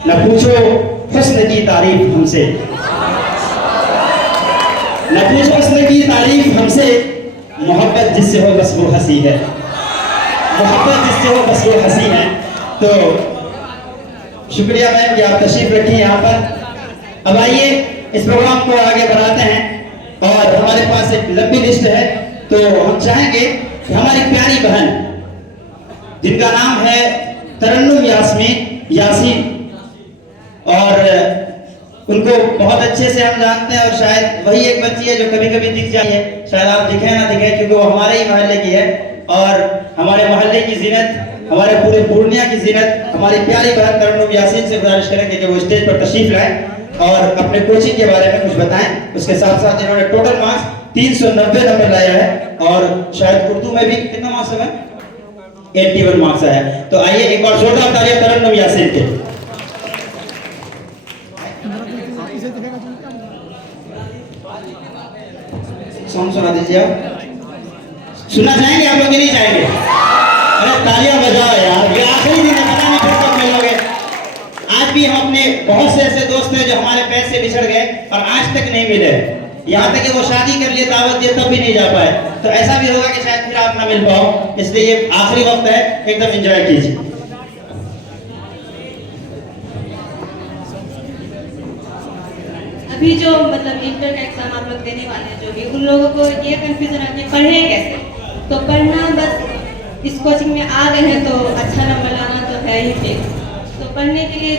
न पूछो हुस्न की तारीफ हमसे, न पूछो हुस्न की तारीफ हमसे, मोहब्बत जिससे हो बस वो हंसी है, मोहब्बत जिससे हो बस वो हंसी है। तो शुक्रिया मैम कि आप तशरीफ रखी यहाँ पर। अब आइए इस प्रोग्राम को आगे बढ़ाते हैं और हमारे पास एक लंबी लिस्ट है। तो हम चाहेंगे कि हमारी प्यारी बहन जिनका नाम है तरन्नुम यासीन, और उनको बहुत अच्छे से हम जानते हैं और शायद वही एक बच्ची है जो कभी कभी दिख जाती है, शायद आप दिखे ना दिखे, क्योंकि वो हमारे ही मोहल्ले की है और हमारे मोहल्ले की जीनत, हमारे पूरे पूर्णिया की जीनत। हमारी प्यारी बहन तरन्नुम यासीन से गुजारिश करेंगे कि वो स्टेज पर तशरीफ लाएं और अपने कोचिंग के बारे में कुछ बताएं। उसके साथ साथ इन्होंने टोटल मार्क्स 390 नंबर लाया है और शायद उर्दू में भी कितना मार्क्स है, 81 मार्क्स आया है। तो आइए एक और जोरदार तालियां तरन्नुम यासीन के। सॉन्ग सुना दीजिए आप। सुनना चाहेंगे आप लोग, नहीं चाहेंगे? अरे तालियां बजाओ यार, ये आखिरी दिन है, पता नहीं फिर कब मिलोगे। आज भी हम अपने बहुत से ऐसे दोस्त हैं जो हमारे पैर से बिछड़ गए और आज तक नहीं मिले, यहाँ तक कि वो शादी कर लिए, दावत दिए, तब भी नहीं जा पाए। तो ऐसा भी होगा कि शायद फिर आप ना मिल पाओ, इसलिए ये आखिरी वक्त है, एकदम एंजॉय कीजिए। अभी जो मतलब इंटर का एग्जाम आप लोग देने वाले हैं, जो भी उन लोगों को ये कंफ्यूजन है कि पढ़े कैसे। तो पढ़ना बस इस कोचिंग में आ गए हैं तो अच्छा नंबर लाना तो है ही फिक्स। तो पढ़ने के लिए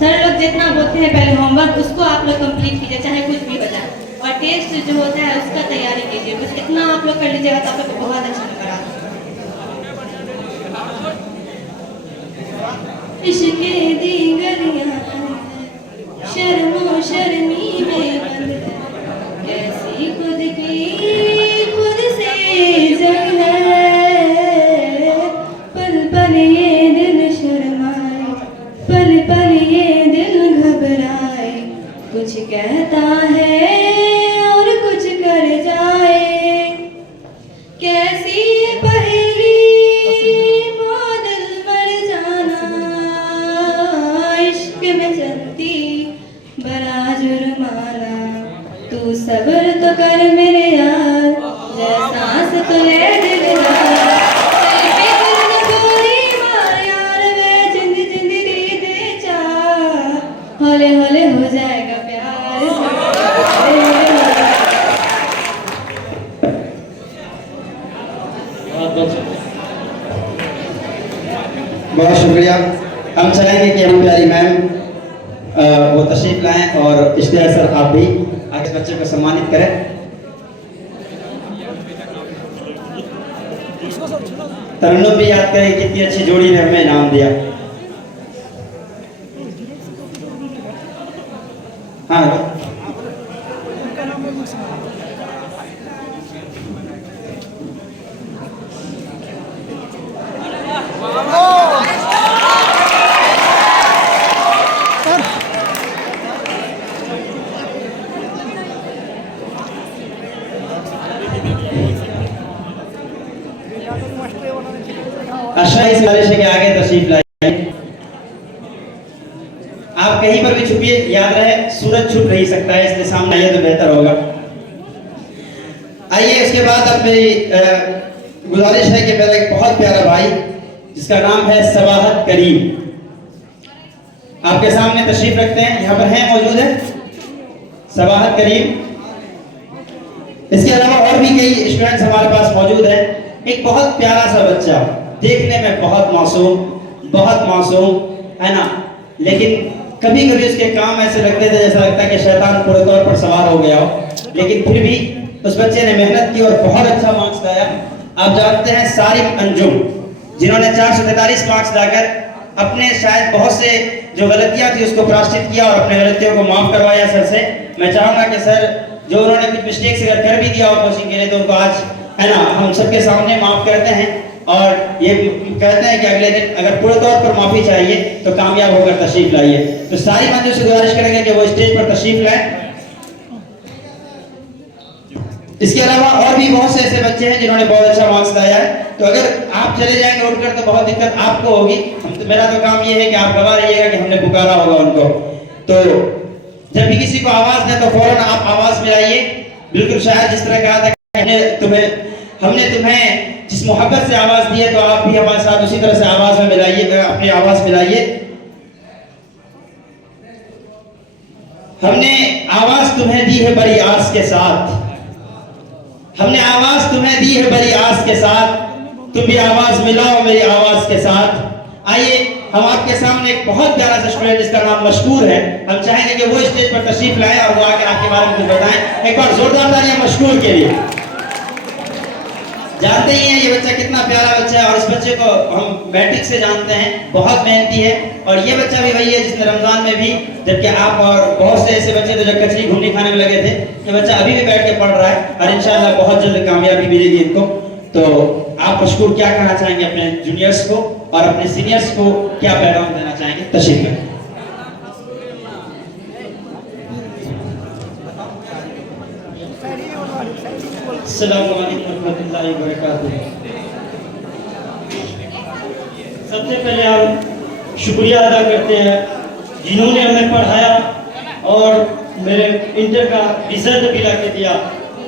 सर लोग जितना बोलते हैं पहले होमवर्क उसको आप लोग कंप्लीट कीजिए, चाहे कुछ भी हो जाए, और टेस्ट जो होता है उसका तैयारी कीजिए। बस इतना आप लोग कर लीजिएगा तो आप लोग बहुत अच्छा नंबर आता है। इश्क़ दी गलियां शर्मो शर्मी में बंद है, कैसी खुद की खुद से जंग है। पल पल ये दिल शर्माए, पल पल ये दिल घबराए, कुछ कहता है और कुछ कर जाए। कैसी पहेली बादल मर जाना, इश्क में चलती बड़ा जुर्माना। तू सब्र तो कर मेरे यार, सांस तो ले दिलदार। हौले हौले हो जाएगा प्यार। बहुत शुक्रिया। हम चाहेंगे कि हम प्यारी मैम वो तशरीफ लाएं और इश्तियाक सर आप भी आगे बच्चे को सम्मानित करें। तरन्नुम भी याद करें कितनी अच्छी जोड़ी ने हमें इनाम दिया। हाँ अच्छा, इस बारिश के आगे तशरीफ लाइए। आप कहीं पर भी छुपिए, याद रहे सूरज छुप नहीं सकता है, इसलिए सामने आइए तो बेहतर होगा। आइए उसके बाद अब मेरी गुजारिश है कि मेरा एक बहुत प्यारा भाई जिसका नाम है सबाहत करीम, आपके सामने तशरीफ रखते हैं। यहाँ पर है, मौजूद है सबाहत करीम। इसके अलावा और भी कई स्टूडेंट्स हमारे पास मौजूद हैं। एक बहुत प्यारा सा बच्चा, देखने में बहुत मासूम है ना, लेकिन कभी कभी उसके काम ऐसे लगते थे जैसा लगता है कि शैतान पूरे तौर पर सवार हो गया हो, लेकिन फिर भी उस बच्चे ने मेहनत की और बहुत अच्छा मार्क्स लाया। आप जानते हैं सारिम अंजुम, जिन्होंने 443 मार्क्स लाकर अपने शायद बहुत से जो गलतियां थी उसको प्रायश्चित किया और अपने गलतियों को माफ करवाया सर से। मैं चाहूंगा कि सर जो उन्होंने कुछ मिस्टेक्स अगर कर भी दिया हो कोचिंग के लिए तो उनको आज है ना हम सबके सामने माफ करते हैं और ये कहते हैं कि अगले दिन अगर पूरे तौर पर माफी चाहिए तो कामयाब होकर तशरीफ लाइए। तो सारी मंदिर से गुजारिश करेंगे कि वो स्टेज पर तशरीफ लाएं। इसके अलावा और भी बहुत से ऐसे बच्चे हैं जिन्होंने बहुत अच्छा मार्क्स लाया है। तो अगर आप चले जाएंगे उठकर तो बहुत दिक्कत आपको होगी। मेरा तो काम ये है कि आप गवाह रहिएगा कि हमने पुकारा होगा तो जब भी किसी को आवाज दें तो फौरन आप आवाज मिलाइए। बिल्कुल शायद जिस तरह कहा था कि हमने तुम्हें जिस मोहब्बत से आवाज दी है, तो आप भी हमारे साथ उसी तरह से आवाज में मिलाइए, अपनी आवाज मिलाइए। हमने आवाज तुम्हें दी है बड़ी आस के साथ, हमने आवाज तुम्हें दी है बड़ी आस के साथ, तुम भी आवाज मिलाओ मेरी आवाज के साथ। आइए हम आपके सामने एक बहुत प्यारा सा स्टूडेंट जिसका नाम मशकूर है, हम चाहेंगे कि वो स्टेज पर तशरीफ लाएं और वो आके आपके बारे में कुछ बताएं। एक बार जोरदार तालियां मशकूर के लिए। जानते ही हैं ये बच्चा कितना प्यारा बच्चा है, और इस बच्चे को हम मैट्रिक से जानते हैं, बहुत मेहनती है। और ये बच्चा भी वही है जिसने रमजान में भी, जबकि आप और बहुत से ऐसे बच्चे थे जो कचरी घूमने खाने में लगे थे, ये बच्चा अभी भी बैठ के पढ़ रहा है और इंशाल्लाह बहुत जल्द कामयाबी मिलेगी इनको। तो आप मशकूर क्या कहना चाहेंगे अपने जूनियर्स को और अपने सीनियर्स को क्या पैगाम देना चाहेंगे? तशरीफ रखें। अस्सलामु अलैकुम रहमतुल्लाहि व बरकातुहू। सबसे पहले हम शुक्रिया अदा करते हैं जिन्होंने हमें पढ़ाया और मेरे इंटर का रिजल्ट भी ला के दिया।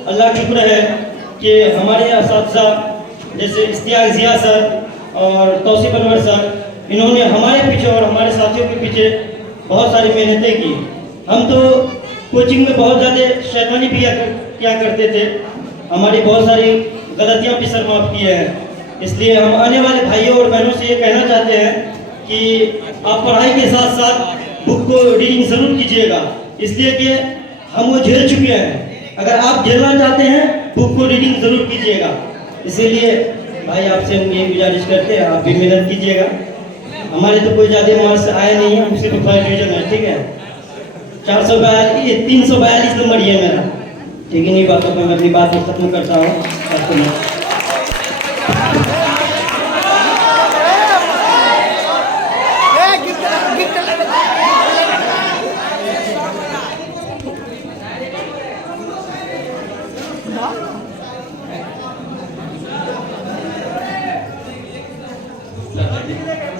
अल्लाह का शुक्र है कि हमारे असातिज़ा जैसे इश्तियाक ज़िया सर और तौसीफ अनवर सर, इन्होंने हमारे पीछे और हमारे साथियों के पीछे बहुत सारी मेहनतें की। हम तो कोचिंग में बहुत ज़्यादा शैतानी भी किया करते थे, हमारी बहुत सारी गलतियाँ भी सर माफ़ किए हैं। इसलिए हम आने वाले भाइयों और बहनों से ये कहना चाहते हैं कि आप पढ़ाई के साथ साथ बुक को रीडिंग ज़रूर कीजिएगा, इसलिए कि हम वो झेल चुके हैं। अगर आप झेलना चाहते हैं बुक को रीडिंग ज़रूर कीजिएगा। इसीलिए भाई आपसे हम ये गुजारिश करते हैं आप भी मेहनत कीजिएगा। हमारे तो कोई ज़्यादा मार्क्स आए नहीं है, हमसे तो 5 डिवीजन है, ठीक है। 342 नंबर ही है मेरा, ठीक है। नहीं बातों पर मैं अपनी बात को खत्म करता हूँ।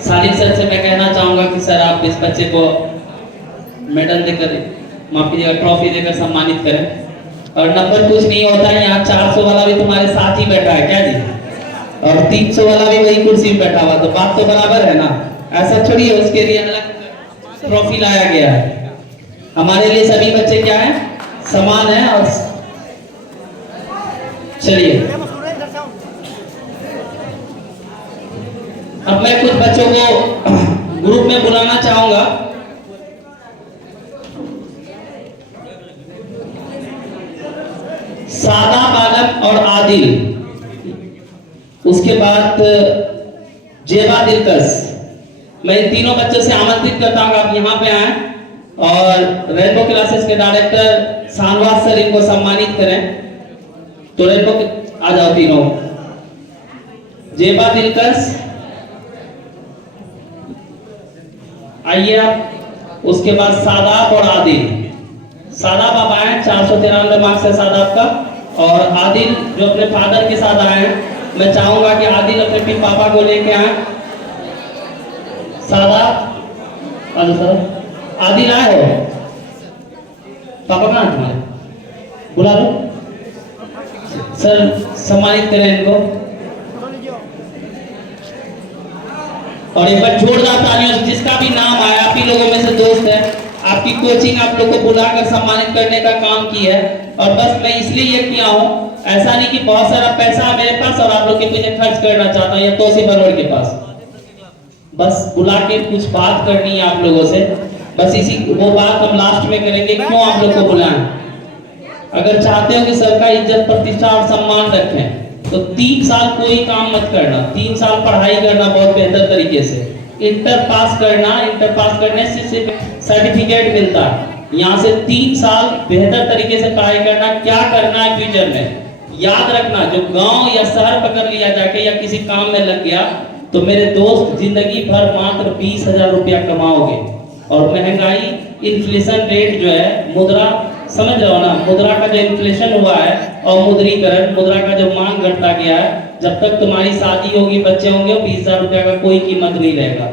सालिक सर से मैं कहना चाहूँगा कि सर आप इस बच्चे को मेडल देकर, माफ कीजिएगा, ट्रॉफी देकर सम्मानित करें। और नंबर कुछ नहीं होता है, यहाँ 400 वाला भी तुम्हारे साथ ही बैठा है क्या जी, और 300 वाला भी वही कुर्सी में बैठा हुआ, तो बात तो बराबर है ना। ऐसा थोड़ी है, उसके लिए अलग ट्रॉफी लाया गया है। हमारे लिए सभी बच्चे क्या है, समान है। और चलिए अब मैं कुछ बच्चों को ग्रुप में बुलाना चाहूंगा। सादाब आलम और आदिल, उसके बाद जेबा दिलकश। मैं इन तीनों बच्चों से आमंत्रित करता हूं आप यहाँ पे आए और रेनबो क्लासेस के डायरेक्टर शाहनवाज सर इनको सम्मानित करें। तो रेनबो आ जाओ तीनों। जेबा दिलकश आइए आप। उसके बाद सादाब और आदिल। सादाब आप आए, 493 मार्क्स है सादाब का। और आदिल जो अपने फादर के साथ आए हैं, मैं चाहूंगा कि आदिल अपने पिता पापा को लेके आए। सादाब आदिल सर, आदिल आए हो? पापा कहाँ हैं तुम्हारे? बुला लो सर, सम्मानित करें इनको। और एक बार जोरदार तालियों से जिसका भी नाम आया, आप ही लोगों में से दोस्त है, आपकी कोचिंग आप लोगों को बुलाकर सम्मानित करने का काम किया है। और बस मैं इसलिए ये किया हूँ, ऐसा नहीं कि बहुत सारा पैसा मेरे पास और आप लोग के पीछे खर्च करना चाहता हूँ या तौसीफ अनवर के पास। बस बुला के कुछ बात करनी है आप लोगों से, बस इसी वो बात हम लास्ट में करेंगे क्यों आप लोग को बुलाएं। अगर चाहते हो कि सर का इज्जत प्रतिष्ठा और सम्मान रखें तो 3 साल कोई काम मत करना, 3 साल पढ़ाई करना बहुत बेहतर तरीके से। इंटर पास करना, इंटर पास करने से सिर्फ सर्टिफिकेट मिलता है, यहाँ से 3 साल बेहतर तरीके से पढ़ाई करना। क्या करना है फ्यूचर में याद रखना, जो गांव या शहर पकड़ लिया जाके या किसी काम में लग गया तो मेरे दोस्त जिंदगी भर मात्र 20,000 रुपया कमाओगे। और महंगाई, इन्फ्लेशन रेट जो है, मुद्रा समझ रहे हो ना, मुद्रा का जो इन्फ्लेशन हुआ है और मुद्रीकरण, मुद्रा का जो मांग घटता गया है, जब तक तुम्हारी शादी होगी, बच्चे होंगे, 20,000 रुपया का कोई कीमत नहीं रहेगा।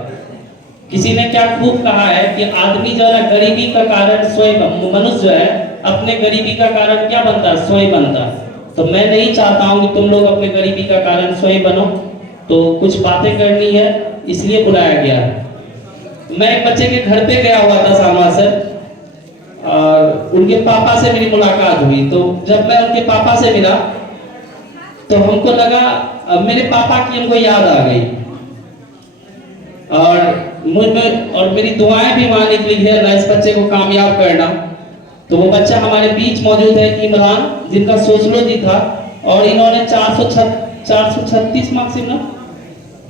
किसी ने क्या खूब कहा है कि आदमी जो है गरीबी का कारण स्वयं, मनुष्य जो है अपने गरीबी का कारण क्या बनता है, स्वयं बनता है। तो मैं नहीं चाहता हूं कि तुम लोग अपने गरीबी का कारण स्वयं बनो। तो कुछ बातें करनी है इसलिए बुलाया गया। मैं एक बच्चे के घर पे गया हुआ था सामा से, और उनके पापा से मेरी मुलाकात हुई। तो जब मैं उनके पापा से मिला तो हमको लगा मेरे पापा की हमको याद आ गई, और मेरी दुआएं भी वहां निकली है ना इस बच्चे को कामयाब करना। तो वो बच्चा हमारे बीच मौजूद है, इमरान, जिनका सोशलॉजी था, और इन्होंने 436 मार्क्स में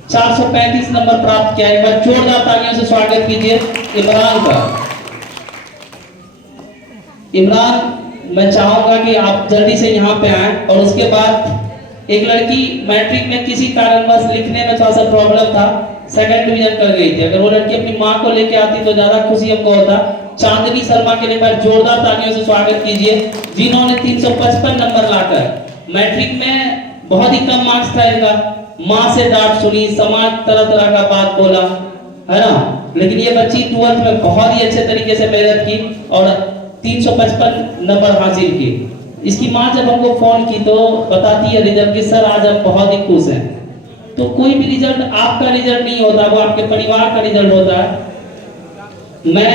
435 नंबर प्राप्त किया। एक बार जोरदार तालियों से स्वागत कीजिए इमरान का। इमरान, मैं चाहूंगा कि आप जल्दी से यहाँ पे आए। और उसके बाद एक लड़की मैट्रिक में किसी कारणवश लिखने में थोड़ा सा प्रॉब्लम था, सेकंड डिवीजन कर गई थी। अगर वो लड़की अपनी माँ को लेके आती तो ज्यादा खुशी हमको होता। चांदनी शर्मा के लिए जोरदार तालियों से स्वागत कीजिए, जिन्होंने 355 नंबर लाकर मैट्रिक में बहुत ही कम मार्क्स था इनका। माँ से डांट सुनी, समाज तरह तरह का बात बोला, है ना, लेकिन ये बच्ची 12th में बहुत ही अच्छे तरीके से मेहनत की और 355 नंबर हासिल की। इसकी माँ जब हमको फोन की तो बताती है रिजल्ट की, सर आज हम बहुत ही खुश हैं। तो कोई भी रिजल्ट आपका रिजल्ट नहीं होता, वो आपके परिवार का रिजल्ट होता है। मैं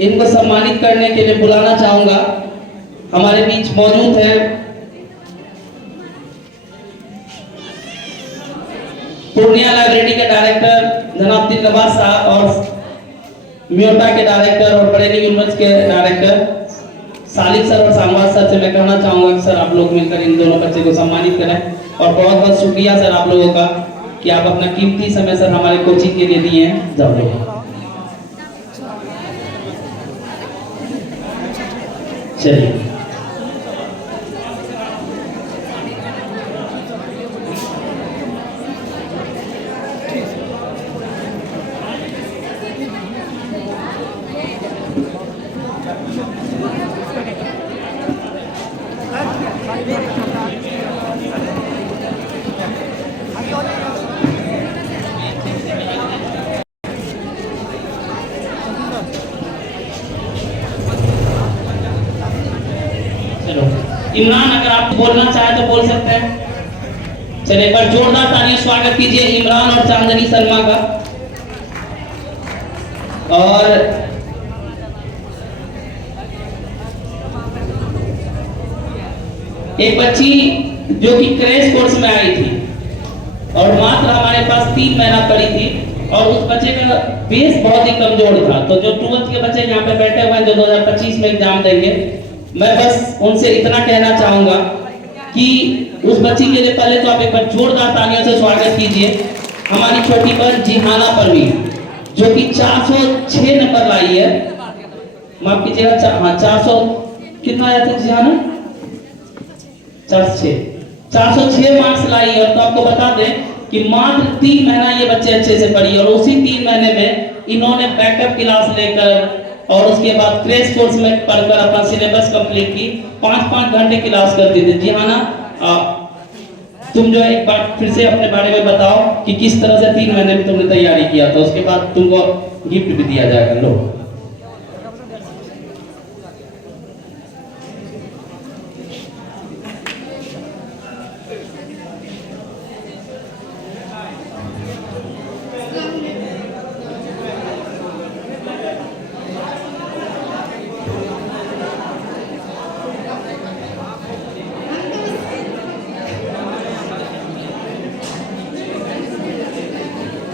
इनको सम्मानित करने के लिए बुलाना चाहूंगा। हमारे बीच मौजूद है पूर्णिया लाइब्रेरी के डायरेक्टर जनाब दिलनवाज साहब और म्योटा के डायरेक्टर और बरेली यूनिवर्सिटी के डायरेक्टर सालिक सर और सामवाद सर से मैं कहना चाहूंगा कि सर आप लोग मिलकर इन दोनों बच्चे को सम्मानित करें। और बहुत बहुत शुक्रिया सर आप लोगों का कि आप अपना कीमती समय सर हमारे कोचिंग के लिए दिए हैं। जाओ लोग, चलिए। इमरान, अगर आप बोलना चाहे तो बोल सकते हैं। चलिए एक बार जोरदार तालियों स्वागत कीजिए इमरान और चांदनी शर्मा का। और एक बच्ची जो कि क्रैश कोर्स में आई थी और मात्र हमारे पास 3 महीना पड़ी थी, और उस बच्चे का बेस बहुत ही कमजोर था। तो जो 12th के बच्चे यहाँ पे बैठे हुए हैं जो 2025 में एग्जाम देंगे, मैं बस उनसे इतना कहना चाहूंगा कि उस बच्ची के लिए पहले तो आप एक बार जोरदार तालियों से स्वागत कीजिए हमारी छोटी बहन जिहाना परवीन, जो कि 406 नंबर लाई है। माफ कीजिएगा, हाँ 400 कितना आया था जिहाना? 406 मार्क्स लाई। और तो आपको बता दें कि मात्र 3 महीना ये बच्चे अच्छे से पढ़ी, और उसी 3 महीने में इन्होंने बैकअप क्लास लेकर और उसके बाद क्रैश कोर्स में पढ़कर अपना सिलेबस कंप्लीट की। 5-5 घंटे क्लास करती थी। जी हाँ ना, तुम जो है एक बार फिर से अपने बारे में बताओ कि किस तरह से 3 महीने में तुमने तैयारी किया था, उसके बाद तुमको गिफ्ट भी दिया जाएगा। लो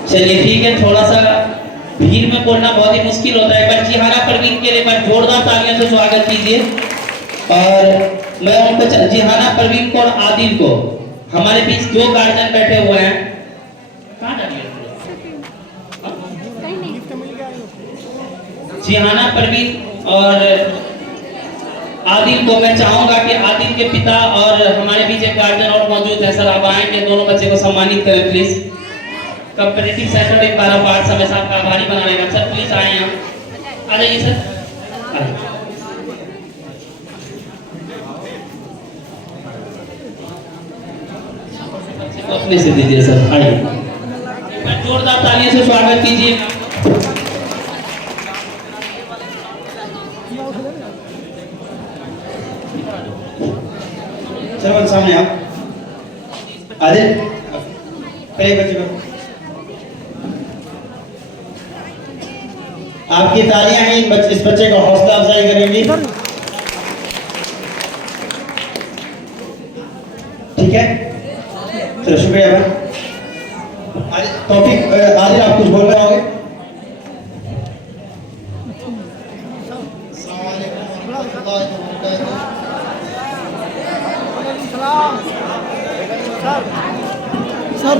चलिए ठीक है, थोड़ा सा भीड़ में बोलना बहुत ही मुश्किल होता है। बच्ची जिहाना परवीन के लिए मैं जोरदार तालियों से स्वागत कीजिए। और मैं उनको जिहाना परवीन को और आदिल को, हमारे बीच 2 गार्जियन बैठे हुए हैं। कहाँ जा जिहाना परवीन और आदिल को मैं चाहूंगा कि आदिल के पिता और हमारे बीच एक गार्जियन और मौजूद है। सर आप आएंगे, दोनों बच्चे को सम्मानित करें प्लीज। कंपेटिटिव सेशन एक बार पार्ट समय साहब का आभारी बना रहेगा। सर प्लीज आए, यहाँ आ जाइए सर। अपने से दीजिए सर, आइए। जोरदार तालियों से स्वागत कीजिए। चलो सामने आप आदिल पहले बच्चे को आपकी तालियां ही इस बच्चे का हौसला अफजाई करेंगी। ठीक है, चलो शुक्रिया भाई। टॉपिक आदिल आप कुछ बोल रहे होंगे? सर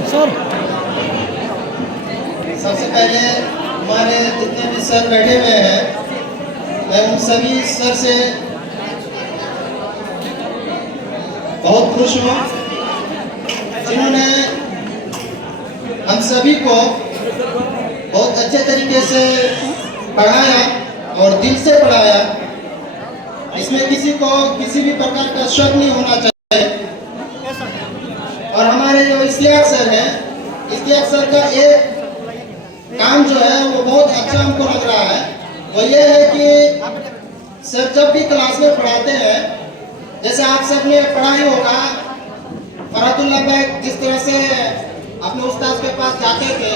सबसे पहले हमारे जितने भी सर बैठे हुए हैं, मैं उन सभी सर से बहुत खुश हूँ जिन्होंने हम सभी को बहुत अच्छे तरीके से पढ़ाया और दिल से पढ़ाया। इसमें किसी को किसी भी प्रकार का शक नहीं होना चाहिए। और हमारे जो इस्तियाक सर हैं, इस्तियाक सर का एक काम जो है वो बहुत अच्छा हमको लग रहा है। वो ये है कि सर जब भी क्लास में पढ़ाते हैं, जैसे आप सब ने पढ़ा ही होगा, फरातुल्लाह बैग जिस तरह से अपने उस्ताद के पास जाते थे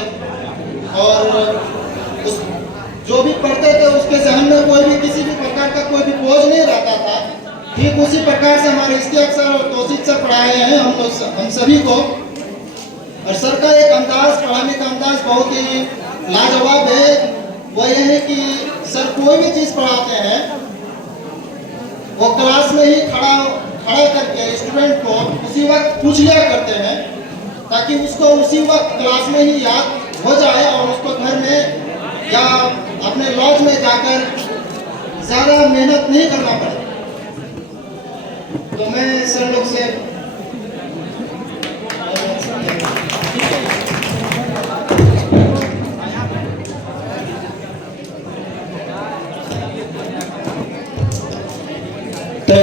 और जो भी पढ़ते थे उसके जहन में कोई भी किसी भी प्रकार का कोई भी बोझ नहीं रहता था, ठीक उसी प्रकार से हमारे इस्तियाक सर और तौसीफ सर पढ़ाए हैं हम सभी को। और सर का एक अंदाज, पढ़ाने का अंदाज बहुत ही लाजवाब है। वो ये है कि सर कोई भी चीज़ पढ़ाते हैं वो क्लास में ही खड़ा करके स्टूडेंट को उसी वक्त पूछ लिया करते हैं, ताकि उसको उसी वक्त क्लास में ही याद हो जाए और उसको घर में या अपने लॉज में जाकर ज़्यादा मेहनत नहीं करना पड़े। तो मैं सर लोग से तो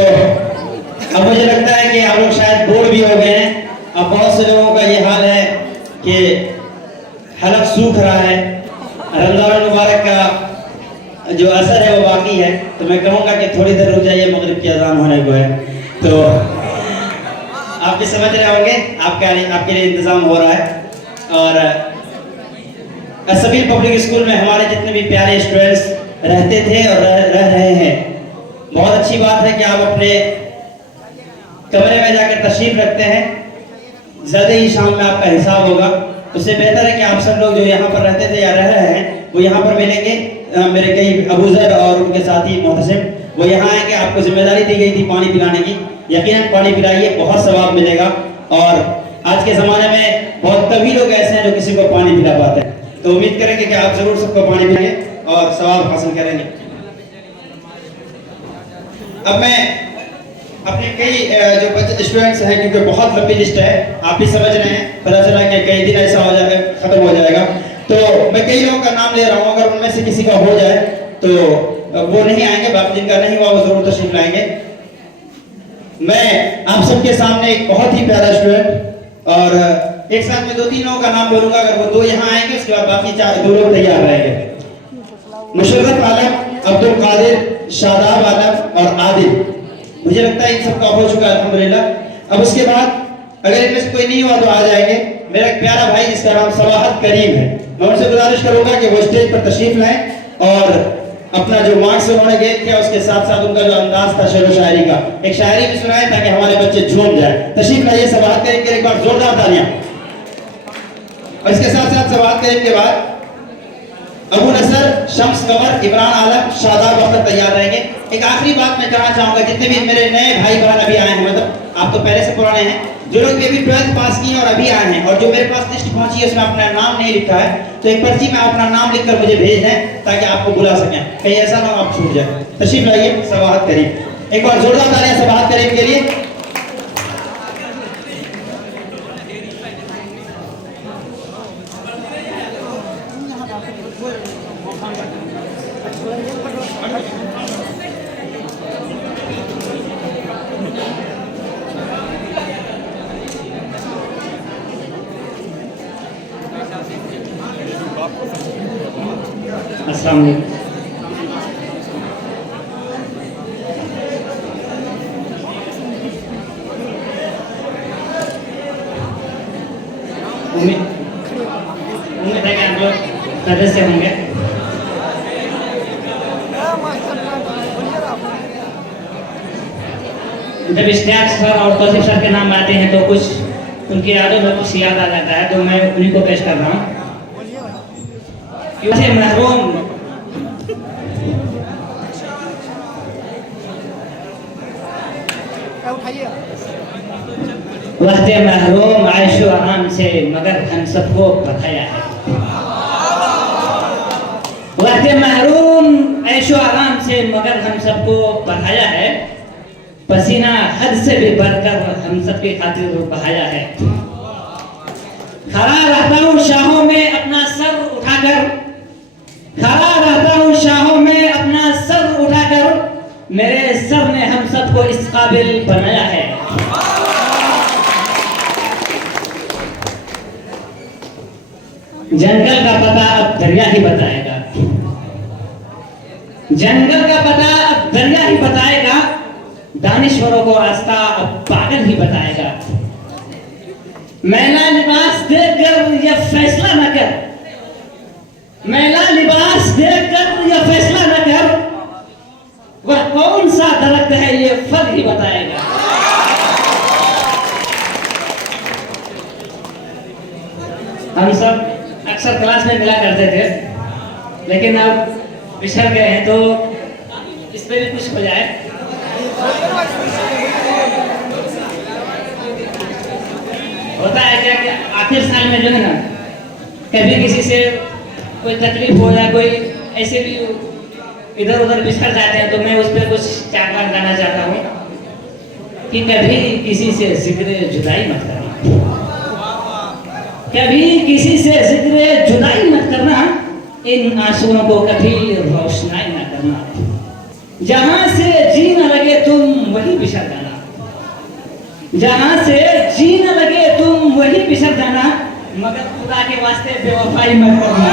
अब मुझे लगता है कि आप लोग शायद बोर भी हो गए हैं। अब बहुत से लोगों का ये हाल है कि हलक सूख रहा है, रमजान मुबारक का जो असर है वो बाकी है। तो मैं कहूँगा कि थोड़ी देर रुक जाइए, मगरिब की अजान होने को है। तो आप भी समझ रहे होंगे आपके लिए इंतज़ाम हो रहा है। और सबील पब्लिक स्कूल में हमारे जितने भी प्यारे स्टूडेंट्स रहते थे और रह रहे हैं, बहुत अच्छी बात है कि आप अपने कमरे में जाकर तशरीफ रखते हैं। ज़्यादा ही शाम में आपका हिसाब होगा, उससे बेहतर है कि आप सब लोग जो यहाँ पर रहते थे या रह रहे हैं वो यहाँ पर मिलेंगे। मेरे कई अबूजर और उनके साथी मोहतसिम वो यहाँ आएंगे। आपको जिम्मेदारी दी गई थी पानी पिलाने की, यकीनन पानी पिलाइए, बहुत सवाब मिलेगा। और आज के ज़माने में बहुत कभी लोग ऐसे हैं जो किसी को पानी पिला पाते हैं। तो उम्मीद करेंगे कि आप ज़रूर सबको पानी पिलाएंगे और सवाब हासिल करेंगे। अब मैं अपने कई जो बच्चे स्टूडेंट्स हैं, क्योंकि बहुत लंबी लिस्ट है, आप भी समझ रहे हैं, पता चला कि कई दिन ऐसा हो जाएगा, खत्म हो जाएगा। तो मैं कई लोगों का नाम ले रहा हूँ, अगर उनमें से किसी का हो जाए तो वो नहीं आएंगे, बाकी जिनका नहीं हुआ वो जरूर तशरीफ लाएंगे। मैं आप सबके सामने एक बहुत ही प्यारा स्टूडेंट और एक साथ में 2-3 लोगों का नाम बोलूंगा। अगर वो 2 यहाँ आएंगे उसके बाद बाकी 2 लोग तैयार रहेंगे। मुशर्रफ आलम, अब्दुल कादिर, शादाब आलम और आदिल। मुझे लगता है इन सबका हो चुका है अल्हम्दुलिल्लाह। अब उसके बाद अगर इनमें से कोई नहीं हुआ तो आ जाएंगे। मेरा एक प्यारा भाई जिसका नाम सवाहत करीम है, मैं उनसे गुजारिश करूंगा कि वो स्टेज पर तशरीफ लाएं और अपना जो मार्क्स उन्होंने गेन किया उसके साथ साथ उनका जो अंदाज था शेर व शायरी का, एक शायरी भी सुनाए ताकि हमारे बच्चे झूम जाए। तशरीफ लाइए सवाहत करीम के लिए, एक बार जोरदार तालियां। और इसके साथ साथ सवाहत करीम के बाद अबू नसर, शम्स कमर, इमरान आलम, शादाब अख्तर तैयार रहेंगे। एक आखिरी बात मैं कहना चाहूंगा, जितने भी मेरे नए भाई बहन अभी आए हैं, मतलब आप तो पहले से पुराने हैं, जो लोग अभी 12th पास किए और अभी आए हैं और जो मेरे पास लिस्ट पहुंची है उसमें अपना नाम नहीं लिखा है, तो एक पर्ची में अपना नाम लिखकर मुझे भेज दें ताकि आपको बुला सकें, कहीं ऐसा ना आप छूट जाए। तशरीफ लाइए सवाहत करीम। एक बार जोरदार तालियां सवाहत करीम के लिए। अस्सलाम वालेकुम। उम्मीद है कि आप लोग सदस्य होंगे। जब इश्तियाक सर और तौसीफ सर के नाम आते हैं तो कुछ उनकी यादों में कुछ याद आ जाता है, तो मैं उन्हीं को पेश कर रहा हूँ। क्योंकि महरूम वहते महरूम आयशो आराम से मगर हम सबको बताया है। वहते महरूम ऐशो आराम से मगर हम सबको बढ़ाया है। पसीना हद से भी बढ़कर हम सबकी खातिर बहाया है। खड़ा रहता हूँ शाहों में अपना सर उठाकर, खड़ा रहता हूँ शाहों में अपना सर उठाकर, मेरे सर ने हम सबको इस काबिल बनाया है। जंगल का पता अब दरिया ही बताएगा, जंगल का पता अब दरिया ही बताएगा, दानिश्वरों को रास्ता अब पागल ही बताएगा। मैला लिबास देखकर यह फैसला न कर, मैला लिबास देखकर यह फैसला न कर, वह कौन सा दरख्त है ये फल ही बताएगा। हम सब अक्सर क्लास में मिला करते थे, लेकिन अब बिछड़ गए हैं, तो इस पे भी कुछ हो जाए। होता है क्या कि आखिर साल में जो है ना, कभी किसी से कोई तकलीफ हो या कोई ऐसे भी इधर उधर बिछड़ जाते हैं, तो मैं उस पर कुछ 4 बार गाना चाहता हूँ कि कभी किसी से जिक्र जुदाई मत करना, कभी किसी से जिक्र जुदाई मत करना, इन आंसुओं को कभी रोशनाई न करना। जहां से जी न लगे तुम वही बिछड़ जाना, जहां से जी न लगे तुम वही बिछड़ जाना, मगर खुदा के वास्ते बेवफाई मत करना।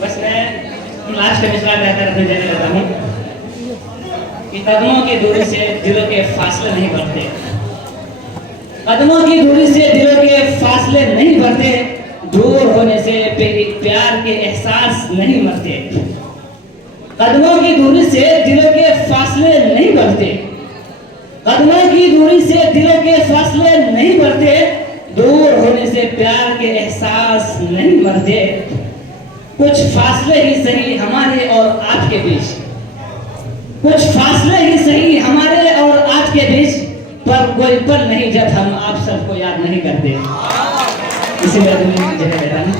बस मैं लास्ट का मिसरा कहकर अपने जाने लगा हूँ कि कदमों की दूरी से दिलों के फासले नहीं बढ़ते, कदमों की दूरी से दिलों के फासले नहीं बढ़ते, दूर होने से प्यार के एहसास नहीं मरते। कदमों की दूरी से दिलों के फासले नहीं बढ़ते, कदमों की दूरी से दिलों के फासले नहीं बढ़ते, दूर होने से प्यार के एहसास नहीं मरते। कुछ फासले ही सही हमारे और आपके बीच, कुछ फासले ही सही हमारे और आपके बीच, पर कोई पल नहीं जब हम आप सबको याद नहीं करते। इसीलिए मैं जगह बैठा हूँ।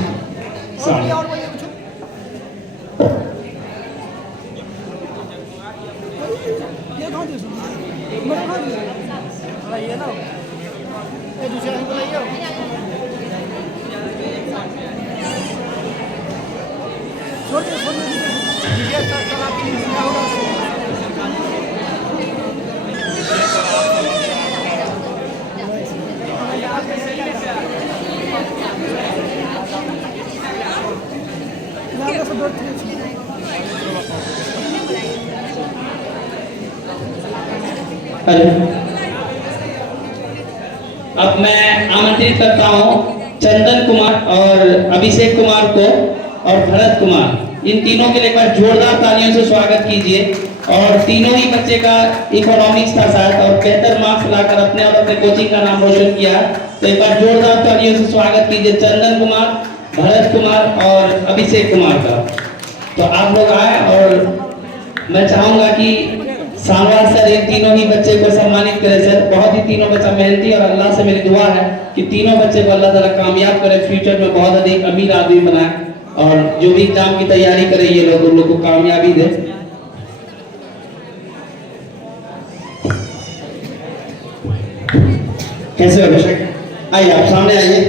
अब मैं आमंत्रित करता हूं चंदन कुमार और अभिषेक कुमार को और भरत कुमार, इन तीनों के लिए एक बार जोरदार तालियों से स्वागत कीजिए। और तीनों ही बच्चे का इकोनॉमिक्स था शायद और बेहतर मार्क्स लाकर अपने और अपने कोचिंग का नाम रोशन किया, तो एक बार जोरदार तालियों से स्वागत कीजिए चंदन कुमार, भरत कुमार और अभिषेक कुमार का। तो आप लोग आए और मैं चाहूंगा कि सानवार सर इन तीनों ही बच्चे को सम्मानित करे। सर बहुत ही तीनों बच्चा मेहनती, और अल्लाह से मेरी दुआ है कि तीनों बच्चे को अल्लाह ताला कामयाब करे, फ्यूचर में बहुत अधिक अमीर आदमी बनाए, और जो भी एग्जाम की तैयारी करे ये लोग उन लोग को कामयाबी दे। कैसे हो अभिषेक? आइए आप सामने आइए।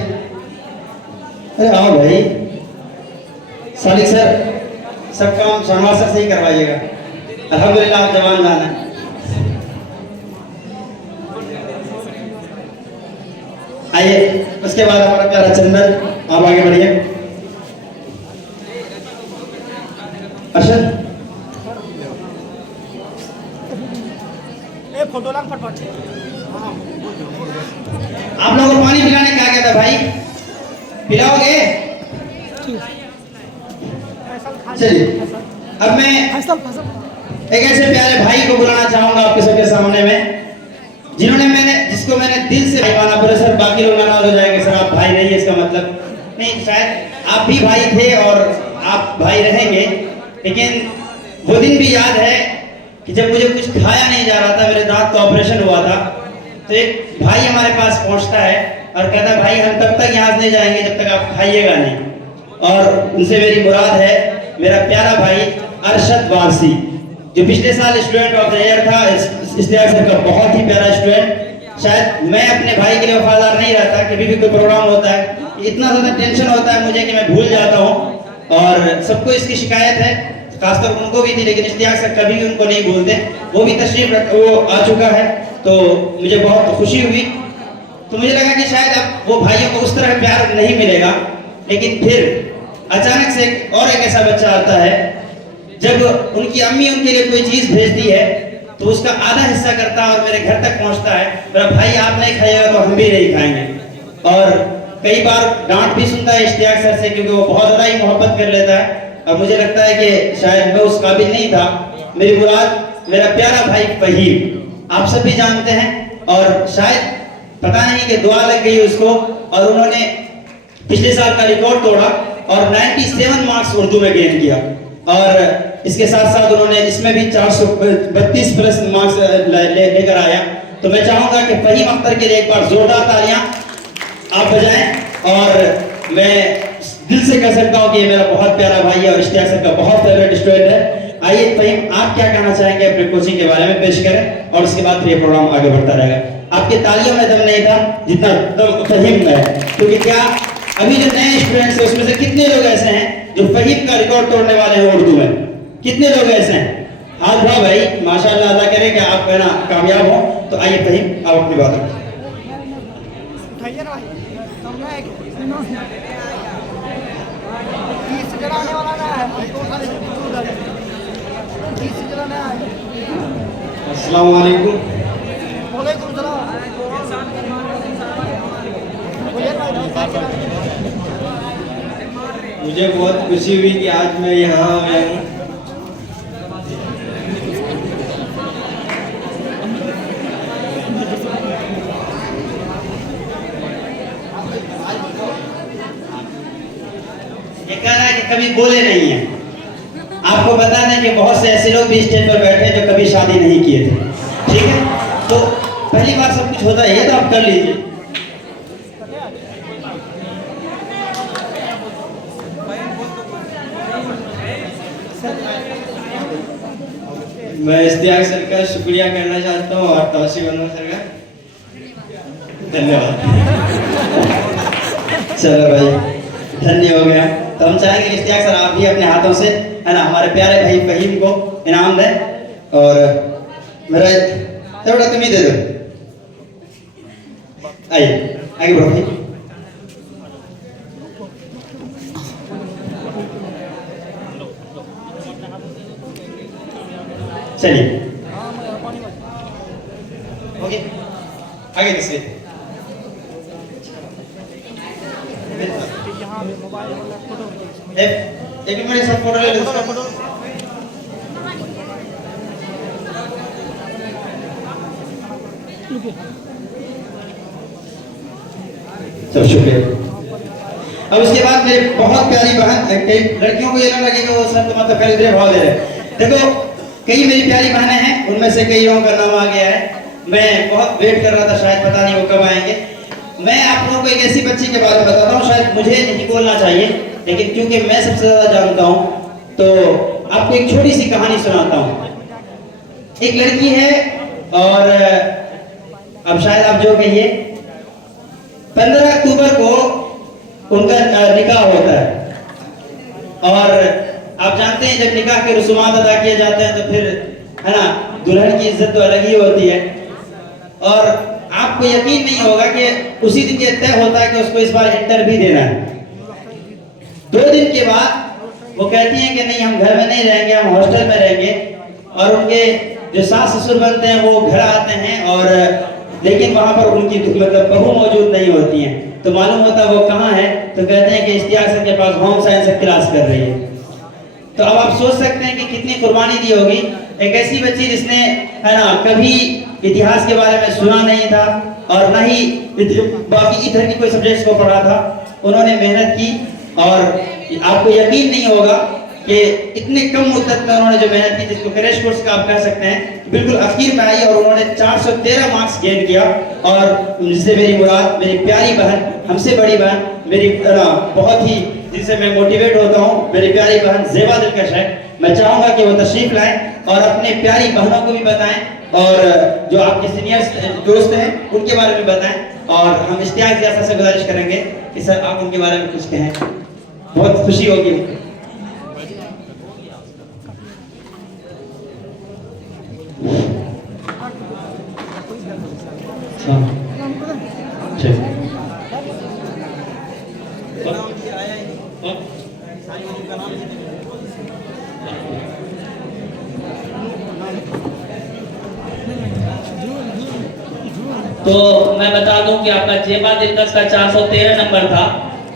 अरे आओ भाई। सालिक सर सब काम सानवार सर से ही करवाइएगा। अल्हम्दुलिल्लाह आप जवान जान है। आइए उसके बाद हमारा प्यारा चंदन, आप आगे बढ़िए। अर्शद आप लोगों को पानी पिलाने कहा गया था भाई, पिलाओगे? चलिए अब मैं एक ऐसे प्यारे भाई को बुलाना चाहूंगा आपके सबके सामने में, जिसको मैंने दिल से भाई माना। पूरे सर बाकी लोग नाराज हो जाएंगे, सर आप भाई नहीं है इसका मतलब नहीं, शायद आप भी भाई थे और आप भाई रहेंगे। लेकिन वो दिन भी याद है कि जब मुझे कुछ खाया नहीं जा रहा था, मेरे दांत का ऑपरेशन हुआ था, तो एक भाई हमारे पास पहुंचता है और कहता भाई हम तब तक यहाँ से नहीं जाएंगे जब तक आप खाइएगा नहीं। और उनसे मेरी मुराद है मेरा प्यारा भाई अरशद वारसी, जो पिछले साल स्टूडेंट ऑफ द ईयर था, इश्तियाक सर का बहुत ही प्यारा स्टूडेंट। शायद मैं अपने भाई के लिए वफादार नहीं रहता, कभी भी कोई प्रोग्राम होता है इतना ज़्यादा टेंशन होता है मुझे कि मैं भूल जाता हूँ, और सबको इसकी शिकायत है, खासकर उनको भी थी, लेकिन इश्तियाक सर कभी भी उनको नहीं भूलते। वो भी तशरीफ वो आ चुका है, तो मुझे बहुत खुशी हुई। तो मुझे लगा कि शायद अब वो भाइयों को उस तरह प्यार नहीं मिलेगा, लेकिन फिर अचानक से और एक ऐसा बच्चा आता है, जब उनकी अम्मी उनके लिए कोई चीज़ भेजती है तो उसका आधा हिस्सा करता है और मेरे घर तक पहुंचता है, मेरा भाई आप नहीं खाइएगा तो हम भी नहीं खाएंगे। और कई बार डांट भी सुनता है इश्तियाक सर से, क्योंकि वो बहुत ज़्यादा ही मोहब्बत कर लेता है, और मुझे लगता है कि शायद मैं उस काबिल नहीं था। मेरी मुराद मेरा प्यारा भाई फहीम, आप सब भी जानते हैं, और शायद पता नहीं कि दुआ लग गई उसको, और उन्होंने पिछले साल का रिकॉर्ड तोड़ा और 97 मार्क्स उर्दू में गेन किया, और इसके साथ साथ उन्होंने इसमें भी 432 प्लस मार्क्स लेकर आया। तो मैं चाहूंगा कि फहीम अख्तर के लिए एक बार जोरदार तालियां आप बजाएं, और मैं दिल से कह सकता हूं कि ये मेरा बहुत प्यारा भाई है और इश्तियाक सर का बहुत फेवरेट स्टूडेंट है। आइए फहीम, आप क्या कहना चाहेंगे अपने कोचिंग के बारे में पेश करें, और उसके बाद फिर ये प्रोग्राम आगे बढ़ता रहेगा। आपके तालियों में दम नहीं था जितना दम फहीम में है, क्योंकि क्या अभी जो नए स्टूडेंट्स हैं उसमें से कितने लोग ऐसे हैं जो फहीम का रिकॉर्ड तोड़ने वाले हैं उर्दू में? कितने लोग ऐसे हैं? हाथ उठाओ भाई, माशाअल्लाह, अल्लाह करे कि आप है ना कामयाब हो। तो आइए फहीम, आप अपनी बात रखें। अस्सलाम वालेकुम। मुझे बहुत खुशी हुई कि आज मैं यहाँ आया हूँ। ये कह रहा है कि कभी बोले नहीं है। आपको बता दें कि बहुत से ऐसे लोग भी स्टेज पर बैठे जो कभी शादी नहीं किए थे, ठीक है? तो पहली बार सब कुछ होता है, ये तो आप कर लीजिए। मैं इश्तियाक सर का शुक्रिया करना चाहता हूँ और तौसीफ अनवर सर का धन्यवाद। चलो भाई, धन्य हो गया। तो हम चाहेंगे कि इश्तियाक सर आप भी अपने हाथों से है ना हमारे प्यारे भाई फहीम को इनाम दें, और मेरा थोड़ा तुम ही दे दो। आइए आगे बढ़ो भाई। चलिए ओके, आगे किससे? एक भी मेरे साथ फोटो ले लो। चलो शुक्रिया। अब उसके बाद मेरे बहुत प्यारी बहन, कई लड़कियों को ये ना लगे कि वो सब तो मतलब पहले भाव दे रहे। देखो कई मेरी प्यारी बहनें हैं, उनमें से कई लोगों का नाम आ गया है। मैं बहुत वेट कर रहा था, शायद पता नहीं वो कब आएंगे। मैं आप लोगों को एक ऐसी बच्ची के बारे में बताता हूँ, शायद मुझे नहीं बोलना चाहिए, लेकिन क्योंकि मैं सबसे ज़्यादा जानता हूँ तो आपको एक छोटी सी कहानी सुनाता हूँ। एक लड़की है और अब शायद आप जो कहिए 15 अक्टूबर को उनका निकाह होता है, और आप जानते हैं जब निकाह के रसूमात अदा किए जाते हैं तो फिर है ना दुल्हन की इज्जत तो अलग ही होती है। और आप आपको यकीन नहीं होगा कि उसी दिन ये तय होता है कि उसको इस बार इंटर भी देना है। 2 दिन के बाद वो कहती हैं कि नहीं, हम घर में नहीं रहेंगे, हम हॉस्टल में रहेंगे। और उनके जो सास ससुर बनते हैं वो घर आते हैं, और लेकिन वहाँ पर उनकी मतलब बहू मौजूद नहीं होती हैं। तो मालूम होता वो कहाँ है, तो कहते हैं कि इश्तियाक सर के पास होम साइंस क्लास कर रही है। तो अब आप सोच सकते हैं कि कितनी कुर्बानी दी होगी। एक ऐसी बच्ची जिसने, है ना, कभी इतिहास के बारे में सुना नहीं था और ना ही बाकी इधर की कोई सब्जेक्ट्स को पढ़ा था, उन्होंने मेहनत की। और आपको यकीन नहीं होगा कि इतने कम मुद्दत में उन्होंने जो मेहनत की, जिसको क्रैश कोर्स का आप कह सकते हैं, बिल्कुल आखिर में आई और उन्होंने 413 मार्क्स गेन किया। और जिससे मेरी मुराद मेरी प्यारी बहन, हमसे बड़ी बहन, मेरी बहुत ही जिससे मैं मोटिवेट होता हूँ, मेरी प्यारी बहन ज़ेबा दिलकश है। मैं चाहूँगा कि वो तशरीफ लाएं और अपने प्यारी बहनों को भी बताएं, और जो आपके सीनियर दोस्त हैं उनके बारे में बताएं। और हम इश्तियाक जैसा से गुजारिश करेंगे कि सर आप उनके बारे में कुछ कहें, बहुत खुशी होगी। तो मैं बता दूं कि आपका ज़ेबा दिलकश का 413 नंबर था।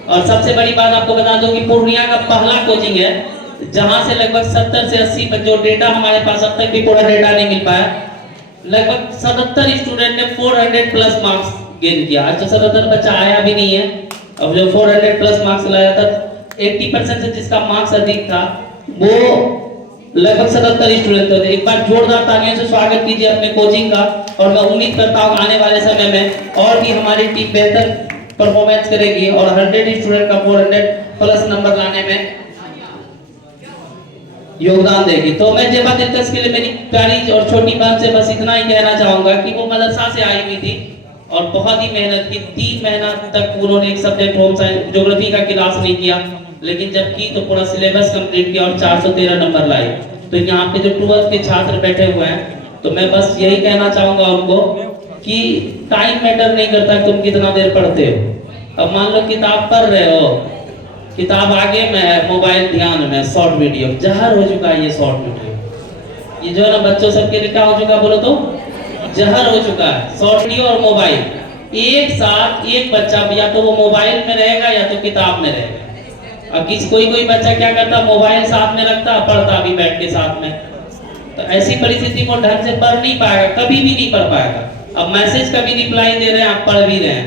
और सबसे बड़ी बात आपको बता दूं कि पूर्णिया का पहला कोचिंग है जहां से लगभग 70 से 80 पर जो डेटा हमारे पास अब तक भी पूरा डेटा नहीं मिल पाया, लगभग 77 स्टूडेंट ने 400 प्लस मार्क्स गेन किया। आज तो 77 बच्चा आया भी नहीं है। अब जो 400 प्लस मार्क्स लाया था, 80% से जिसका मार्क्स अधिक था वो लगभग 77 स्टूडेंट थे। एक बार जोरदार तालियों से स्वागत कीजिए अपने कोचिंग का। और मैं उम्मीद करता हूँ आने वाले समय में और भी हमारी टीम बेहतर परफॉर्मेंस करेगी और 100 स्टूडेंट का 400 प्लस नंबर लाने में योगदान देगी। तो मैं ज़ेबा दिलकश के लिए मेरी प्यारी और छोटी बहन से बस इतना ही कहना चाहूंगा कि वो मदरसा से आई हुई थी और बहुत ही मेहनत की। 3 महीना तक उन्होंने एक सब्जेक्ट होम साइंस ज्योग्राफी का क्लास नहीं किया, लेकिन जब की तो पूरा सिलेबस कंप्लीट किया और 413 नंबर लाए। तो यहाँ पे जो 12th के छात्र बैठे हुए हैं, तो मैं बस यही कहना चाहूंगा उनको कि टाइम मैटर नहीं करता कि तुम कितना देर पढ़ते हो। अब मान लो किताब पढ़ रहे हो, किताब आगे में है, मोबाइल ध्यान में, शॉर्ट वीडियो जहर हो चुका है। ये शॉर्ट वीडियो ये जो है ना बच्चों सबके लिए क्या हो चुका बोलो तो जहर हो चुका है। शॉर्ट वीडियो और मोबाइल एक साथ, एक बच्चा या तो वो मोबाइल में रहेगा या तो किताब में रहेगा। अब कोई बच्चा क्या करता, मोबाइल साथ में रखता, पढ़ता भी बैठ के साथ में। तो ऐसी परिस्थिति में ढंग से पढ़ नहीं पाएगा, कभी भी नहीं पढ़ पाएगा। अब मैसेज का भी रिप्लाई दे रहे हैं, आप पढ़ भी रहे हैं,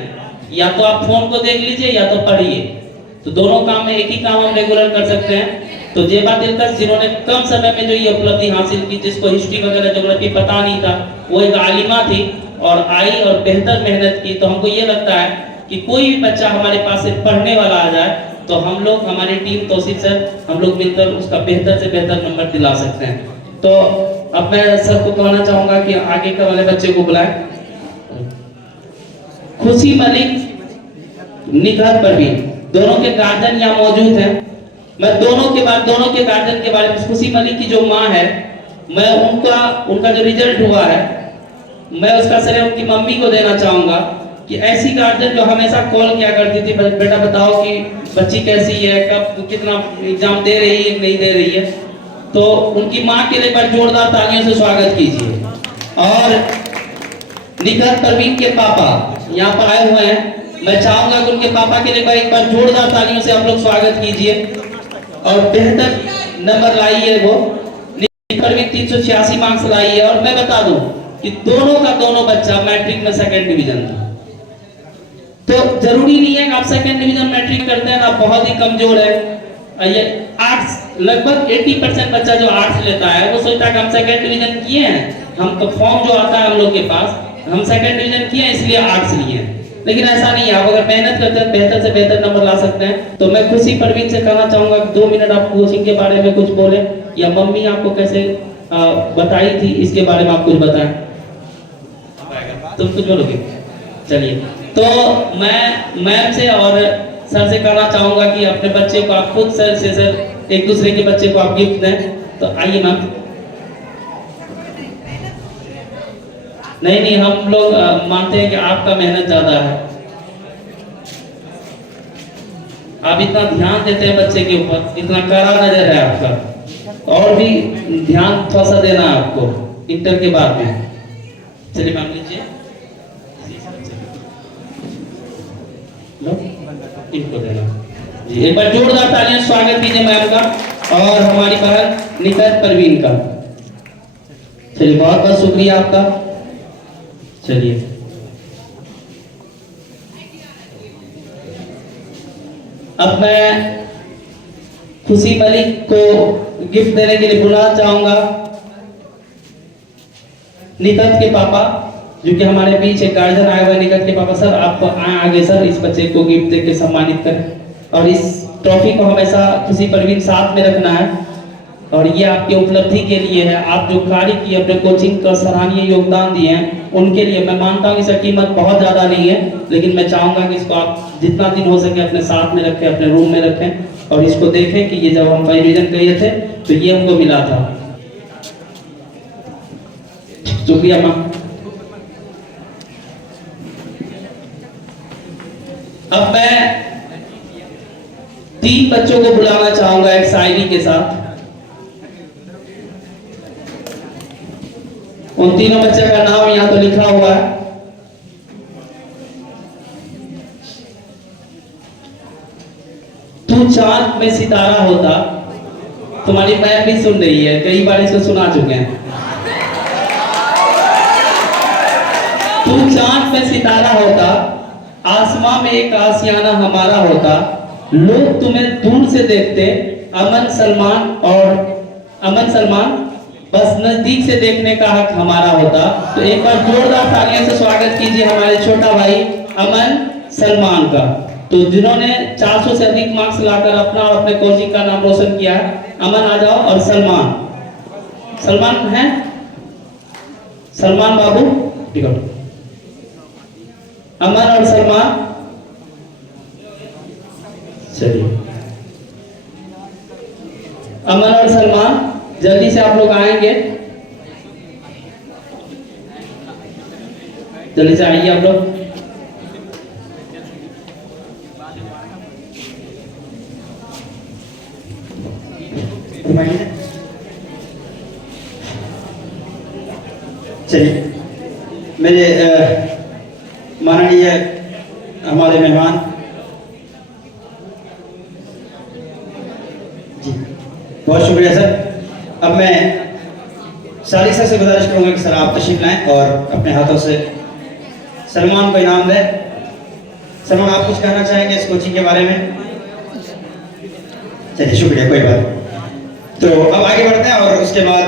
या तो आप फोन को देख लीजिए या तो पढ़िए। तो दोनों काम में एक ही काम हम रेगुलर कर सकते हैं। तो ज़ेबा दिलकश जिन्होंने कम समय में जो ये उपलब्धि हासिल की, जिसको हिस्ट्री वगैरह ज्योग्राफी पता नहीं था, वो एक आलिमा थी और आई और बेहतर मेहनत की। तो हमको ये लगता है कि कोई भी बच्चा हमारे पास से पढ़ने वाला आ जाए तो हम लोग, हमारी टीम तौसीफ सर, हम लोग मिलकर उसका बेहतर से बेहतर नंबर दिला सकते हैं। तो अब मैं सबको कहना चाहूंगा कि आगे के वाले बच्चे को बुलाएं। खुशी मलिक, निखत परवीन, दोनों के गार्जियन यहाँ मौजूद हैं। मैं दोनों के गार्जियन के बारे में, खुशी मलिक की जो माँ है, मैं उनका जो रिजल्ट हुआ है, मैं उसका श्रेय उनकी मम्मी को देना चाहूंगा कि ऐसी गार्जियन जो हमेशा कॉल किया करती थी, बेटा बताओ कि बच्ची कैसी है, कब कितना एग्जाम दे रही है नहीं दे रही है। तो उनकी माँ के लिए पर जोरदार तालियों से स्वागत कीजिए। और निखत परवीन के पापा यहाँ पर आए हुए हैं, मैं चाहूंगा कि उनके पापा के लिए एक बार जोरदार तालियों से आप लोग स्वागत कीजिए। और बेहतर नंबर लाई है वो, निखत परवीन 386 मार्क्स लाई है। और मैं बता दूं कि दोनों बच्चा मैट्रिक में 2nd डिवीजन था। तो जरूरी नहीं है कि आप 2nd डिवीजन मैट्रिक करते हैं ना, बहुत ही कमजोर है। ये आर्ट्स, लगभग 80% बच्चा जो आर्ट्स लेता है वो सोचता है कि हम 2nd डिवीजन किए हैं, हमको फॉर्म जो आता है हम लोग के पास, हम 2nd डिवीजन किए हैं इसलिए आर्ट्स लिए हैं। लेकिन ऐसा नहीं है, आप अगर मेहनत करते हैं बेहतर से बेहतर नंबर ला सकते हैं। तो मैं खुशी परवीन से कहना चाहूंगा 2 मिनट आप कोचिंग के बारे में कुछ बोले, या मम्मी आपको कैसे बताई थी इसके बारे में आप कुछ बताएं। तुम कुछ बोलोगे? चलिए, तो मैं मैम से और सर से कहना चाहूंगा कि अपने बच्चे को आप खुद सर एक दूसरे के बच्चे को आप गिफ्ट दें। तो आइए मैम। नहीं नहीं, हम लोग मानते हैं कि आपका मेहनत ज्यादा है, आप इतना ध्यान देते हैं बच्चे के ऊपर, इतना कड़ा नजर है आपका, और भी ध्यान थोड़ा सा देना है आपको इंटर के बाद में। चलिए मैम लीजिए, लो इनको देना जी। एक बार जोरदार तालियां स्वागत कीजिए मैम का और हमारी बहन निकट परवीन का। चलिए बहुत बहुत शुक्रिया आपका। चलिए अब मैं खुशी मलिक को गिफ्ट देने के लिए बुलाना चाहूंगा। निकट के पापा जो कि हमारे बीच एक गार्जियन आए हुए, निकट के पापा सर आप आए आगे सर, इस बच्चे को गिफ्ट देके सम्मानित करें और इस ट्रॉफी को हमेशा खुशी परवीन साथ में रखना है और ये आपकी उपलब्धि के लिए है। आप जो कार्य किए, अपने कोचिंग का सराहनीय योगदान दिए हैं उनके लिए। मैं मानता हूँ इसका कीमत बहुत ज़्यादा नहीं है, लेकिन मैं चाहूँगा कि इसको आप जितना दिन हो सके अपने साथ में रखें, अपने रूम में रखें और इसको देखें कि ये जब हम रिवीजन किए थे तो ये हमको मिला था। शुक्रिया मैम। अब मैं 3 बच्चों को बुलाना चाहूंगा एक शायरी के साथ। उन तीनों बच्चों का नाम यहां तो लिखा हुआ है। तू चांद में सितारा होता, तुम्हारी मैम भी सुन रही है, कई बार इसको सुना चुके हैं। तू चांद में सितारा होता, आसमां में एक आशियाना हमारा होता, लोग तुम्हें दूर से देखते अमन सलमान बस नजदीक से देखने का हक हमारा होता। तो एक बार जोरदार तालियों से स्वागत कीजिए हमारे छोटा भाई अमन सलमान का, तो जिन्होंने 400 से अधिक मार्क्स लाकर अपना और अपने कोचिंग का नाम रोशन किया है। अमन आ जाओ। और सलमान है, सलमान बाबू अमन और सलमान, चलिए अमन और सलमान जल्दी से आप लोग आएंगे, जल्दी से आइए आप लोग। चलिए मेरे माननीय हमारे मेहमान जी, बहुत शुक्रिया सर। अब मैं सारी सर से गुजारिश करूंगा कि सर आप तशरीफ लाएं और अपने हाथों से सलमान को इनाम दें। सलमान आप कुछ कहना चाहेंगे इस कोचिंग के बारे में? चलिए शुक्रिया, कोई बात। तो अब आगे बढ़ते हैं और उसके बाद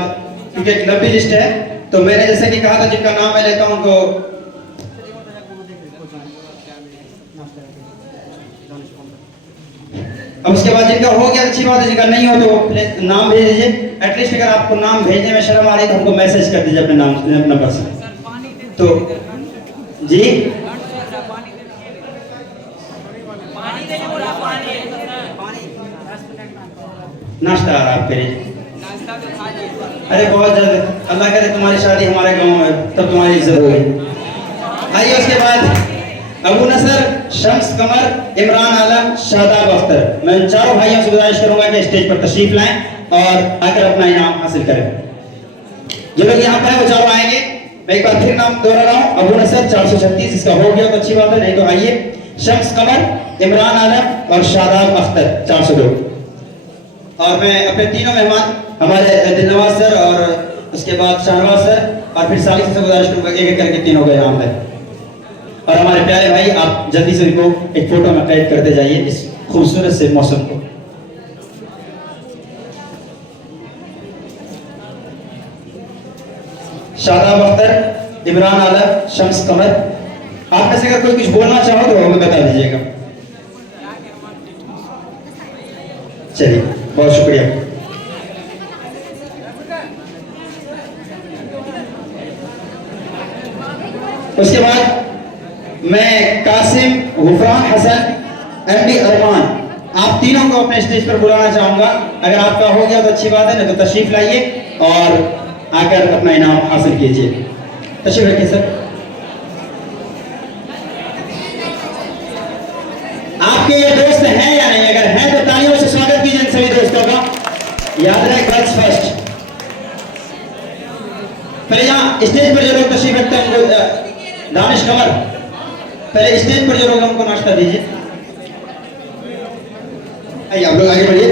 क्योंकि एक लंबी लिस्ट है तो मैंने जैसे कि कहा था जिनका नाम मैं लेता हूं तो अब उसके बाद जिनका हो गया अच्छी बात है, जिनका नहीं हो तो नाम भेज दीजिए। एटलीस्ट अगर आपको नाम भेजने में शर्म आ रही तो हमको मैसेज कर दीजिए अपने नाम नंबर से। तो जी नाश्ता आ रहा आपके लिए? अरे बहुत जल्द, अल्लाह करे तुम्हारी शादी हमारे गांव में, तब तुम्हारी इज्जत होगी। आइए उसके बाद अबू नसर, शम्स कमर, इमरान आलम, शादाब अख्तर। मैं इन चारों भाइयों से गुजारिश करूंगा कि स्टेज पर तशरीफ लाएं और आकर अपना इनाम हासिल करें। जो लोग यहाँ पर हैं वो चारों आएंगे। मैं एक बार फिर नाम दोहरा रहा हूँ। अबू नसर 436, इसका हो गया तो अच्छी बात है, नहीं तो आइए। शम्स कमर, इमरान आलम और शादाब अख्तर 402। और मैं अपने तीनों मेहमान हमारे दिलनवाज सर और उसके बाद शाहनवाज सर और फिर साली से गुजारिश करूंगा एक एक करके तीनों का इनाम दें। और हमारे प्यारे भाई आप जल्दी से इनको एक फोटो में कैद करते जाइए इस खूबसूरत से मौसम को। शादाब अख्तर, इमरान आलम, शम्स कमर, आप में से अगर कोई कुछ बोलना चाहो तो हमें बता दीजिएगा। चलिए बहुत शुक्रिया। उसके बाद मैं कासिम, गुफरान हसन, एमडी अरमान, आप तीनों को अपने स्टेज पर बुलाना चाहूंगा। अगर आपका हो गया तो अच्छी बात है, नहीं तो तशरीफ लाइए और आकर अपना इनाम हासिल कीजिए। तशरीफ रखिए सर। आपके ये दोस्त हैं या नहीं? अगर हैं तो तालियों से स्वागत कीजिए इन सभी दोस्तों का। याद रहे गर्ल्स फर्स्ट। पहले यहाँ स्टेज पर जो लोग तशरीफ रखते हैं उनको दानिश कमर, पहले स्टेज पर जो लोग उनको नाश्ता दीजिए। आइए आप लोग आगे बढ़िए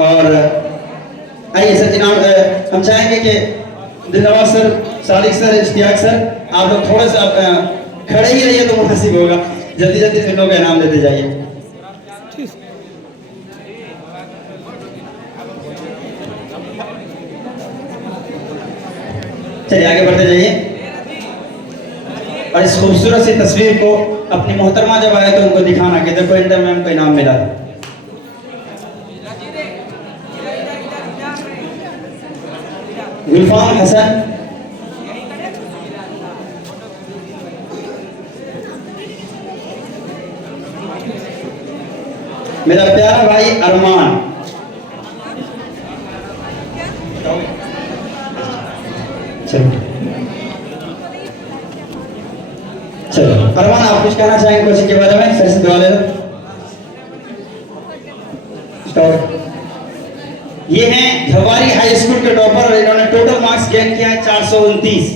और आइए सर जनाब, हम चाहेंगे कि Dilnawaz sir, Sadiq sir, Ishtiaq sir, आप लोग थोड़ा सा खड़े ही रहिए तो मुनासिब होगा। जल्दी जल्दी से लोग इनाम देते जाइए। चलिए आगे बढ़ते जाइए। और इस खूबसूरत सी तस्वीर को अपनी मोहतरमा जब आए तो उनको दिखाना कि देखो इंटर मैम को इनाम मिला। गुलफाम हसन, मेरा प्यारा भाई अरमान, चलो चलो अरमान, आप कुछ कहना चाहेंगे कोचिंग के बारे में? सर से दुआ ले लो। ये हैं झवारी हाई स्कूल के टॉपर और इन्होंने टोटल मार्क्स गेन किया है 429।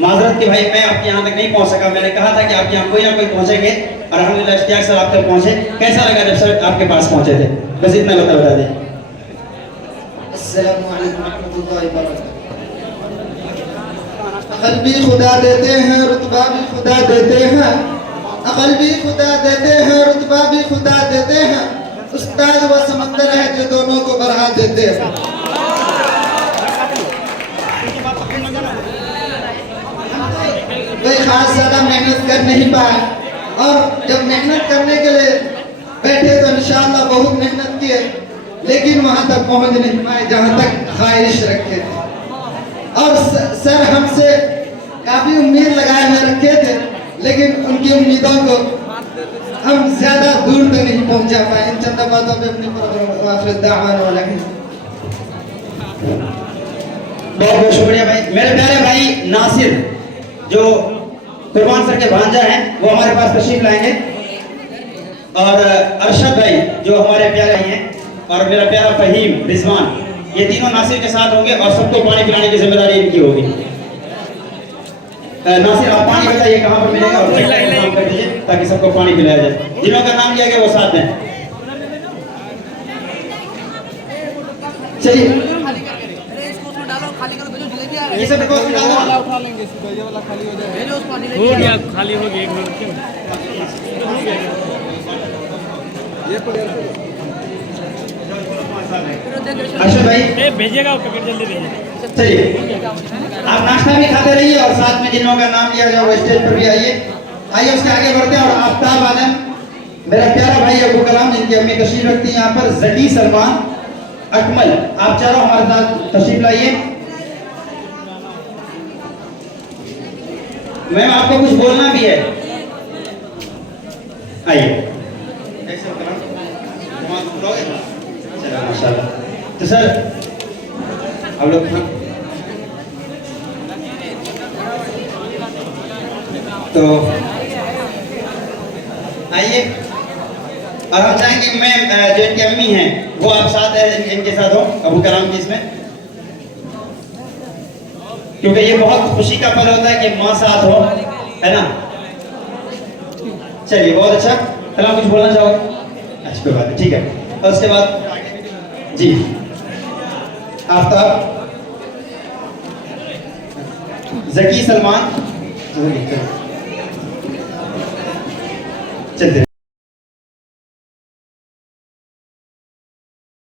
माजरत के भाई मैं आपके यहाँ तक नहीं पहुँच सका, मैंने कहा था कि आपके यहाँ कोई ना कोई पहुँचेंगे और अल्हम्दुलिल्लाह इश्तियाक सर आप तक पहुँचे। कैसा लगा जब सर आपके पास पहुँचे थे? बस इतना बता दें। अस्सलामु अलैकुम रहमतुल्लाहि व बरकातहू। अकल भी खुदा देते हैं, रुतबा भी खुदा देते हैं। अकल भी खुदा देते हैं, रुतबा भी खुदा देते हैं। उस्ताद व समंदर है जो दोनों को बढ़ा देते हैं। कोई खास ज्यादा मेहनत कर नहीं पाए और जब मेहनत करने के लिए बैठे तो इंशाअल्लाह बहुत मेहनत किए, लेकिन वहां तक पहुंच नहीं पाए जहां तक ख्वाहिश रखे थे। और सर हमसे काफी उम्मीद लगाए हुए रखे थे, लेकिन उनकी उम्मीदों को हम ज्यादा दूर तक नहीं पहुंचा पाए। इन चंद बातों पे अपनी बहुत बहुत शुक्रिया भाई। मेरे प्यारे भाई नासिर जो कुर्बान सर के भांजा हैं वो हमारे पास तशरीफ लाएंगे, और अरशद भाई जो हमारे प्यारे हैं, और मेरा प्यारा फहीम रिजवान, ये तीनों नासिर के साथ होंगे और सबको पानी पिलाने की जिम्मेदारी इनकी होगी। नासिर आप पानी बताइए कहाँ पर मिलेगा और नाम कर दीजिए ताकि सबको पानी पिलाया जाए। जिन्हों का नाम लिया गया वो साथ दें। चलिए ये सब रिकॉर्ड में डालो। उठा लेंगे सीधा, ये वाला खाली हो जाएगा। हो गया, खाली हो गया, एक मिनट ये अरशद भाई भेजिएगा, पैकेट जल्दी भेजिए। चलिए आप नाश्ता भी खाते रहिए और साथ में जिन लोगों का नाम लिया जाए वो स्टेज पर भी आइए। आइए उसके आगे बढ़ते हैं। और आफ्ताब आलम, मेरा प्यारा भाई अबू कलाम जिनकी अम्मी तशरीफ रखती है यहाँ पर, जकी सलमान, अकमल, आप चारों हमारे साथ तशरीफ लाइए। मैम आपको कुछ बोलना भी है, आइए। चलो माशाल्लाह। तो सर आप लोग तो आइए, और हम चाहेंगे कि मैम जो इनकी अम्मी हैं वो आप साथ इनके साथ हो अबू कलाम की इसमें, क्योंकि ये बहुत खुशी का पल होता है कि माँ साथ हो, है ना। चलिए बहुत अच्छा। कलाम कुछ बोलना चाहोगे? अच्छी कोई बात है, ठीक है। और उसके बाद जी आफ्ताब, जकी सलमान, चलते